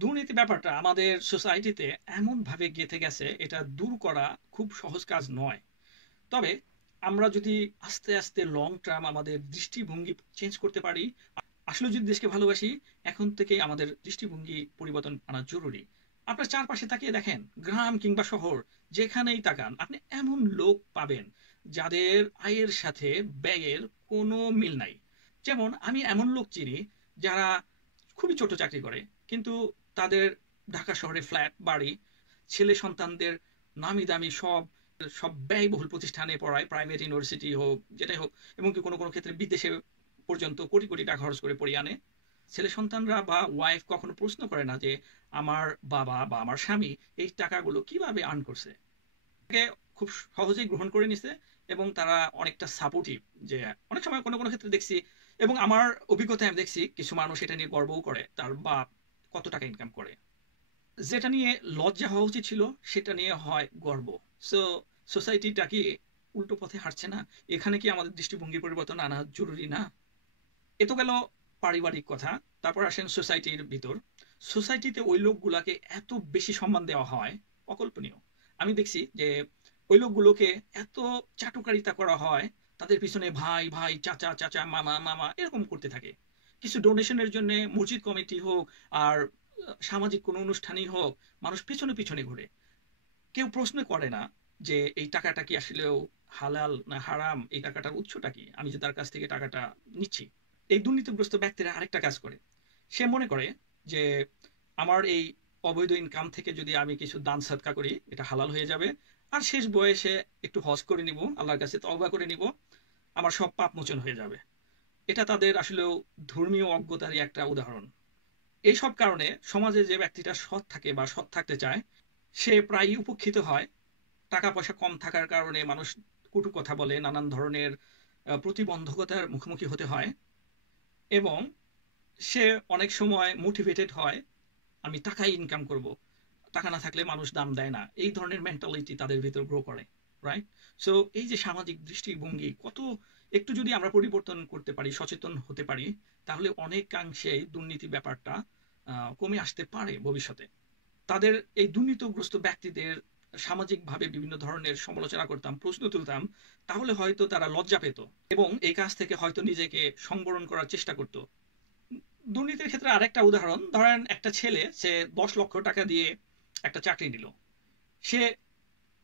দুর্নীতি ব্যাপারটা আমাদের সোসাইটিতে এমনভাবে গেঁথে গেছে, এটা দূর করা খুব সহজ কাজ নয়। তবে আমরা যদি আস্তে আস্তে লং টার্ম আমাদের দৃষ্টিভঙ্গি চেঞ্জ করতে পারি, আসলে যদি দেশকে ভালোবাসি, এখন থেকে আমাদের দৃষ্টিভঙ্গি পরিবর্তন আনা জরুরি। আপনার চারপাশে তাকিয়ে দেখেন, গ্রাম কিংবা শহর, যেখানেই তাকান আপনি এমন লোক পাবেন যাদের আয়ের সাথে ব্যয়ের কোনো মিল নাই। যেমন আমি এমন লোক চিনি যারা খুবই ছোট চাকরি করে, কিন্তু তাদের ঢাকা শহরে ফ্ল্যাট বাড়ি, ছেলে সন্তানদের নামি দামি সব সব ব্যয়বহুল প্রতিষ্ঠানে পড়ায়, প্রাইভেট ইউনিভার্সিটি হোক যেটাই হোক, এবং কি কোনো কোনো ক্ষেত্রে বিদেশে পর্যন্ত কোটি কোটি টাকা খরচ করে পড়িয়ে আনে। ছেলে সন্তানরা বা ওয়াইফ কখনো প্রশ্ন করে না যে আমার বাবা বা আমার স্বামী এই টাকাগুলো কিভাবে আর্ন করছে। তাকে খুব সহজেই গ্রহণ করে নিছে, এবং তারা অনেকটা সাপোর্টিভ। যে অনেক সময় কোনো কোনো ক্ষেত্রে দেখছি, এবং আমার অভিজ্ঞতায় আমি দেখছি কিছু মানুষ এটা নিয়ে গর্বও করে তার বাপ কত টাকা ইনকাম করে। যেটা নিয়ে লজ্জা হওয়া উচিত ছিল সেটা নিয়ে হয় গর্ব। সো সোসাইটিটা কি উল্টো পথে হাঁটছে না? এখানে কি আমাদের দৃষ্টিভঙ্গি পরিবর্তন আনা জরুরি না? এ তো গেল পারিবারিক কথা। তারপর আসেন সোসাইটির ভিতর। সোসাইটিতে ওই লোকগুলাকে এত বেশি সম্মান দেওয়া হয়, অকল্পনীয়। আমি দেখছি যে ওই লোকগুলোকে এত চাটুকারিতা করা হয়, তাদের পিছনে ভাই ভাই, চাচা চাচা, মামা মামা এরকম করতে থাকে। কিছু ডোনেশনের জন্য মসজিদ কমিটি হোক আর সামাজিক কোনো অনুষ্ঠানই হোক, মানুষ পিছনে পিছনে ঘুরে। কেউ প্রশ্ন করে না যে এই টাকাটা কি আসলেও হালাল না হারাম, এই টাকাটার উৎসটা কি, আমি যে তার কাছ থেকে টাকাটা নিচ্ছি। এই দুর্নীতিগ্রস্ত ব্যক্তিরা আরেকটা কাজ করে। সে মনে করে যে আমার এই অবৈধ ইনকাম থেকে যদি আমি কিছু দান সদকা করি, এটা হালাল হয়ে যাবে। আর শেষ বয়সে একটু হজ করে নিব, আল্লাহর কাছে তওবা করে নিব, আমার সব পাপ মোচন হয়ে যাবে। এটা তাদের আসলেও ধর্মীয় অজ্ঞতারই একটা উদাহরণ। এইসব কারণে সমাজে যে ব্যক্তিটা সৎ থাকে বা সৎ থাকতে চায়, সে প্রায়ই উপেক্ষিত হয়। টাকা পয়সা কম থাকার কারণে মানুষ কটু কথা বলে, নানান ধরনের প্রতিবন্ধকতার মুখোমুখি হতে হয়, এবং সে অনেক সময় মোটিভেটেড হয় আমি টাকাই ইনকাম করব, টাকা না থাকলে মানুষ দাম দেয় না, এই ধরনের মেন্টালিটি তাদের ভিতর গ্রো করে। রাইট? সো এই যে সামাজিক দৃষ্টিভঙ্গি কত একটু যদি আমরা পরিবর্তন করতে পারি, সচেতন হতে পারি, তাহলে অনেকাংশেই দুর্নীতি ব্যাপারটা কমে আসতে পারে ভবিষ্যতে। তাদের এই দুর্নীতিগ্রস্ত ব্যক্তিদের সামাজিকভাবে বিভিন্ন ধরনের সমালোচনা করতাম, প্রশ্ন তুলতাম, তাহলে হয়তো তারা লজ্জা পেত এবং এই কাজ থেকে হয়তো নিজেকে সংবরণ করার চেষ্টা করত। দুর্নীতির ক্ষেত্রে আরেকটা উদাহরণ ধরেন, একটা ছেলে সে 10 লক্ষ টাকা দিয়ে একটা চাকরি নিল। সে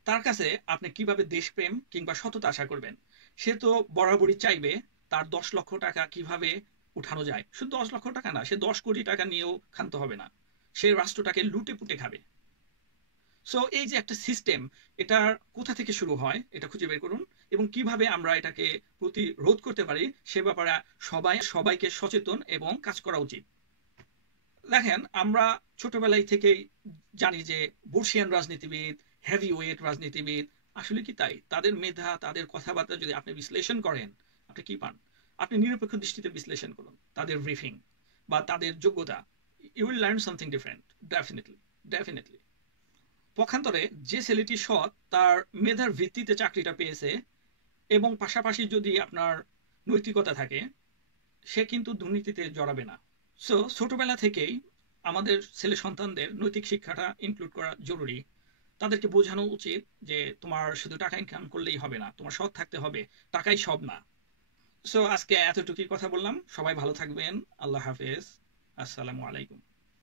তার কাছে আপনি কিভাবে দেশপ্রেম কিংবা সততা আশা করবেন? সে তো বরাবরই চাইবে তার 10 লক্ষ টাকা কিভাবে উঠানো যায়। শুধু 10 লক্ষ টাকা না, সে 10 কোটি টাকা নিয়েও ক্ষান্ত হবে না, সে রাষ্ট্রটাকে লুটে পুটে খাবে। সো এই যে একটা সিস্টেম, এটা কোথা থেকে শুরু হয় এটা খুঁজে বের করুন, এবং কিভাবে আমরা এটাকে প্রতিরোধ করতে পারি সে ব্যাপারে সবাইকে সচেতন এবং কাজ করা উচিত। দেখেন, আমরা ছোটবেলায় থেকেই জানি যে বর্ষিয়ান রাজনীতিবিদ, হেভি ওয়েট রাজনীতিবিদ, আসলে কি তাই? তাদের মেধা, তাদের কথাবার্তা যদি আপনি বিশ্লেষণ করেন, আপনি কি পান? আপনি নিরপেক্ষ দৃষ্টিতে বিশ্লেষণ করুন তাদের ব্রিফিং বা তাদের যোগ্যতা, you will learn something different. Definitely, definitely. পক্ষান্তরে যে ছেলেটি সৎ, তার মেধার ভিত্তিতে চাকরিটা পেয়েছে, এবং পাশাপাশি যদি আপনার নৈতিকতা থাকে, সে কিন্তু দুর্নীতিতে জড়াবে না। সো ছোটবেলা থেকেই আমাদের ছেলে সন্তানদের নৈতিক শিক্ষাটা ইনক্লুড করা জরুরি। তাদেরকে বোঝানো উচিত যে তোমার শুধু টাকা ইনকাম করলেই হবে না, তোমার সৎ থাকতে হবে, টাকাই সব না। সো আজকে এতটুকুই কথা বললাম। সবাই ভালো থাকবেন। আল্লাহ হাফেজ। আসসালামু আলাইকুম।